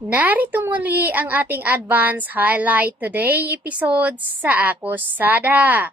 Narito muli ang ating advance highlight today episode sa Akusada.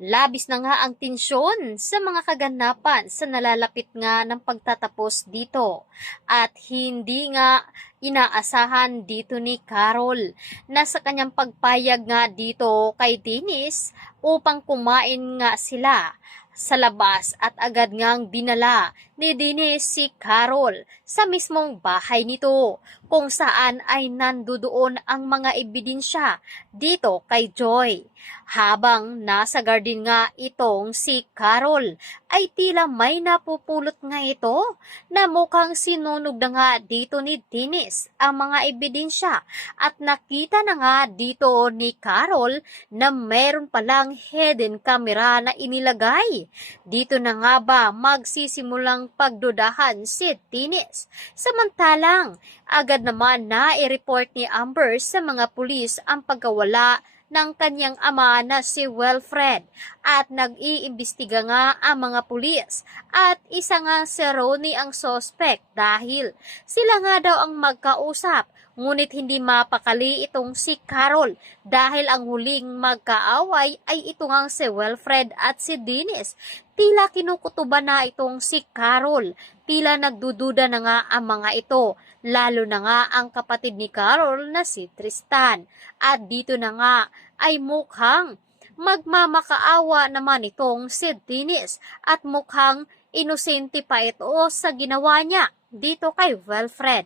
Labis na nga ang tensyon sa mga kaganapan sa nalalapit nga ng pagtatapos dito. At hindi nga inaasahan dito ni Carol na sa kanyang pagpayag nga dito kay Dennis upang kumain nga sila sa labas at agad ngang dinala ni Dennis si Carol sa mismong bahay nito kung saan ay nandoon ang mga ebidensya dito kay Joy. Habang nasa garden nga itong si Carol ay tila may napupulot nga ito na mukhang sinunog na nga dito ni Dennis ang mga ebidensya at nakita na nga dito ni Carol na meron palang hidden camera na inilagay. Dito na nga ba magsisimulang pagdudahan si Dennis? Samantalang, agad naman na i-report ni Amber sa mga pulis ang pagkawala ng kanyang ama na si Wilfred at nag-iimbestiga nga ang mga pulis at isa nga si Ronnie ang suspect dahil sila nga daw ang magkausap ngunit hindi mapakali itong si Carol dahil ang huling magkaaway ay ito nga si Wilfred at si Dennis. Tila kinukutuban na itong si Carol. Tila nagdududa na nga ang mga ito, lalo na nga ang kapatid ni Carol na si Tristan. At dito na nga ay mukhang magmamakaawa naman itong si Dennis at mukhang inosente pa ito sa ginawa niya dito kay Wilfred.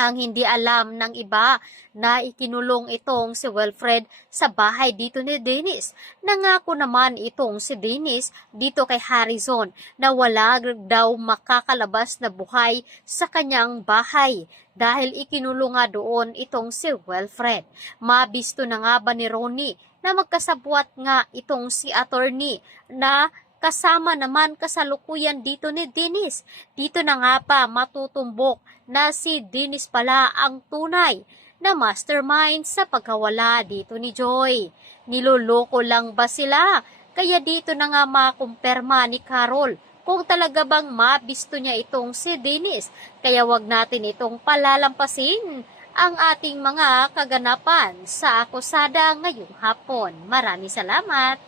Ang hindi alam ng iba na ikinulong itong si Wilfred sa bahay dito ni Dennis. Nangako naman itong si Dennis dito kay Harrison na wala daw makakalabas na buhay sa kanyang bahay dahil ikinulong nga doon itong si Wilfred. Mabisto na nga ba ni Ronnie na magkasabwat nga itong si attorney na kasama naman kasalukuyan dito ni Dennis. Dito na nga pa matutumbok na si Dennis pala ang tunay na mastermind sa pagkawala dito ni Joy. Niloloko lang ba sila? Kaya dito na nga makumpirma ni Carol kung talaga bang mabisto niya itong si Dennis. Kaya wag natin itong palalampasin ang ating mga kaganapan sa Akusada ngayong hapon. Maraming salamat!